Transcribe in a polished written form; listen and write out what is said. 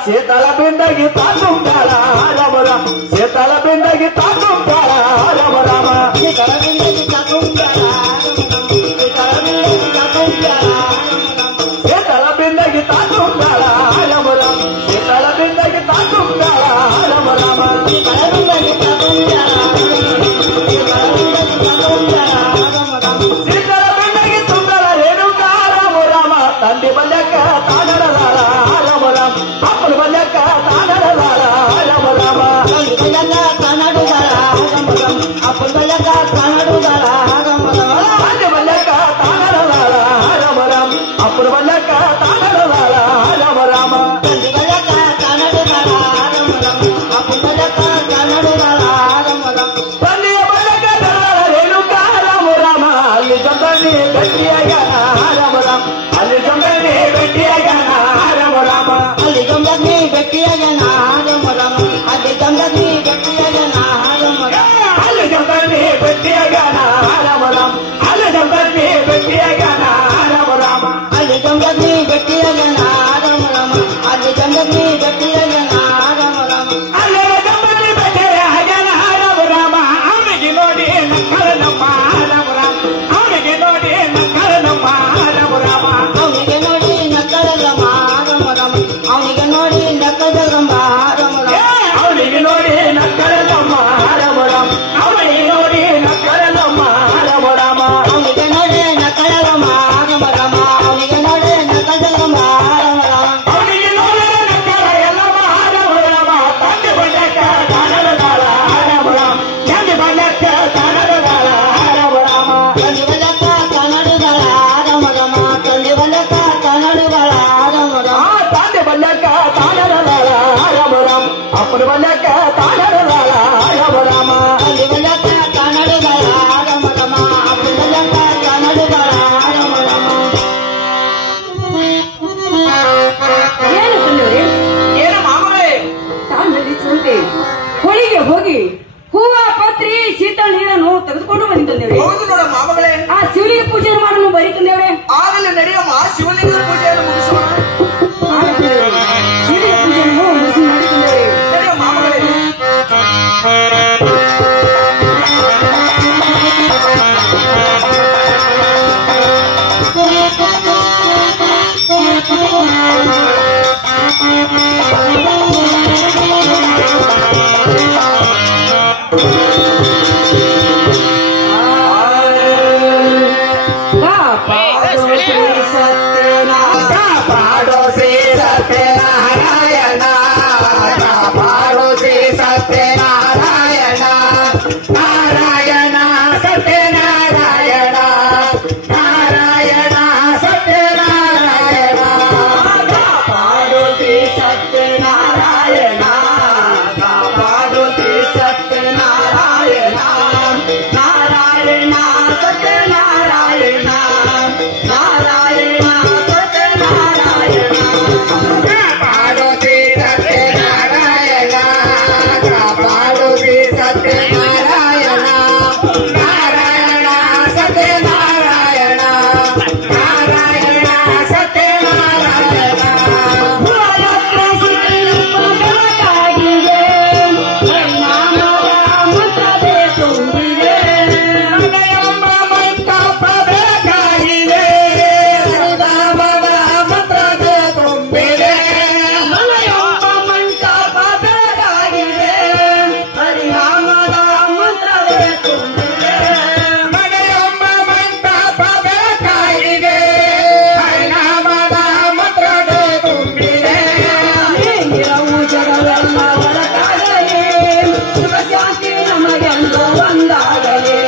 Setala bendagi takum dala rama rama setala bendagi takum dala rama rama setala bendagi takum dala setala bendagi takum dala rama rama setala bendagi takum dala rama rama setala bendagi takum dala setala bendagi tundala renuka rama rama tandi bandaka tanara rama rama apal bandaka tanara rama rama tandi bandaka tanadu rama rama apal bandaka tanadu rama rama tandi bandaka tanara rama rama apal bandaka tanara rama rama tandi bandaka tanadu rama rama apal bandaka tanadu rama rama tandi bandaka renuka rama rama ಅಲ್ಲಿ ಜಂಬನಿ ಗಟ್ಟಿಯಾಗ ರಮ ರಮ ಅಲ್ಲಿ ಜಂಬನಿ ಗಟ್ಟಿಯಾಗ ರಮ ರಮ ಅಲ್ಲಿ ಜಂಬನಿ ಗಟ್ಟಿಯಾಗ ರಮ ರಮ ಅಲ್ಲಿ ಜಂಬನಿ ಗಟ್ಟಿಯಾಗ ರಮ ರಮ ಅಲ್ಲಿ ಜಂಬನಿ ಗಟ್ಟಿಯಾಗ ರಮ ರಮ ಅಲ್ಲಿ ಜಂಬನಿ ಗಟ್ಟಿಯಾಗ ರಮ ರಮ ಅಲ್ಲಿ ಜಂಬನಿ ಗಟ್ಟಿಯಾಗ ರಮ ರಮ ಅಲ್ಲಿ ಜಂಬನಿ ಗಟ್ಟಿಯಾಗ ರಮ ರಮ ಅಲ್ಲಿ ಜಂಬನಿ ಗಟ್ಟಿಯಾಗ ರಮ ರಮ ಅವನಿಗೆ ನೋಡಿ ನಕ್ಕಳ ನಮ್ಮ ರಮ ರಮ ಅವನಿಗೆ ನೋಡಿ ನಕ್ಕಳ ನಮ್ಮ ರಮ ರಮ ಅವನಿಗೆ ನೋಡಿ ನಕ್ಕಳ ರಮ ರಮ ರಮ ಅವನಿಗೆ ನೋಡಿ ನಕ್ಕಳ ರಮ ರಮ ರಮ ಅವನಿಗೆ ನೋಡಿ ನಕ್ಕಳ ರಮ ರಮ ರಮ ಅವನಿಗೆ ನೋಡಿ ನಕ್ಕಳ ರಮ ರಮ ರಮ ಅವನಿಗೆ ನೋಡಿ ನಕ್ಕಳ ರಮ ರಮ ರಮ ಅವನಿಗೆ ನೋಡಿ ನಕ್ಕಳ ರಮ ರಮ ರಮ ಅವನಿಗೆ ನೋಡಿ ನಕ್ಕಳ ಎಲ್ಲಮ ರಮ ರಮ ತಂದೆ ಬಂದಕ್ಕ ತಾನರ ದಾಳ ರಮ ರಮ ತಂದೆ ಬಂದಕ್ಕ ತಾನರ ದಾಳ ರಮ ರಮ ತಂದೆ ಬಂದಕ್ಕ ತಾನರ ದಾಳ ರಮ ರಮ ತಂದೆ ಬಂದಕ್ಕ ತಾನರ ದಾಳ ರಮ ರಮ ತಂದೆ ಬಂದಕ್ಕ ತಾನರ ದಾಳ ರಮ ರಮ ಅಪ್ಪನ ಬಂದಕ್ಕ ತಾನರ ದಾಳ ರಮ ರಮ ತಂದೆ ಬಂದಕ್ಕ ತಾನರ ದಾಳ ರಮ ರಮ ಅಪ್ಪನ ಬಂದಕ್ಕ ತಾನರ ದಾಳ ರಮ ರಮ ಏನು ತಂದೆಯೇ? ಏನ ಮಾಮಗಳೇ ತಾನಲ್ಲಿ ಸಂತೆ ಹೊಳಿಗೆ ಹೋಗಿ ಹೂವ ಪತ್ರಿ ಶೀತಳ ನೀರನ್ನು ತೆಗೆದುಕೊಂಡು ಬಂದಿದ್ದೇವೆ. ಹೌದು ನೋಡ ಮಾಮಗಳೇ ಆ ಶಿವಲಿಂಗ ಪೂಜೆ ಮಾಡಲು ಬರೀತಂದೇವೆ. ಆಗಲೇ ನಡೆಯಮ್ಮ ಶಿವಲಿಂಗ ಪೂಜೆಯನ್ನು ಮುಗಿಸೋಣ ಶಿವಲಿಂಗ ಪೂಜೆಯನ್ನು ಮುಗಿಸಿ ಮಾಡಿದ್ದೇವೆ. ನಡೆಯ ಮಾಮಗಳೇ ಕಾಪಾಡೋ ಶ್ರೀ ಸತ್ಯನಾರಾಯಣ ಕಾಪಾಡೋ ಶ್ರೀ ಸತ್ಯನಾರಾಯಣ ನಾರಾಯಣ ಸತ್ಯನಾರಾಯಣ ನಾರಾಯಣ ಸತ್ಯನಾರಾಯಣ ಕಾಪಾಡೋ ಶ್ರೀ ಸತ್ಯನಾರಾಯಣ ಕಾಪಾಡೋ ಶ್ರೀ ಸತ್ಯನಾರಾಯಣ ನಾರಾಯಣ ಸತ್ಯನಾರಾಯಣ ನಾರಾಯಣ ಸತ್ಯನಾರಾಯಣ ಕಾಪಾಡೋ ಶ್ರೀ ಎಂದು ಒಂದಾಗಲಿ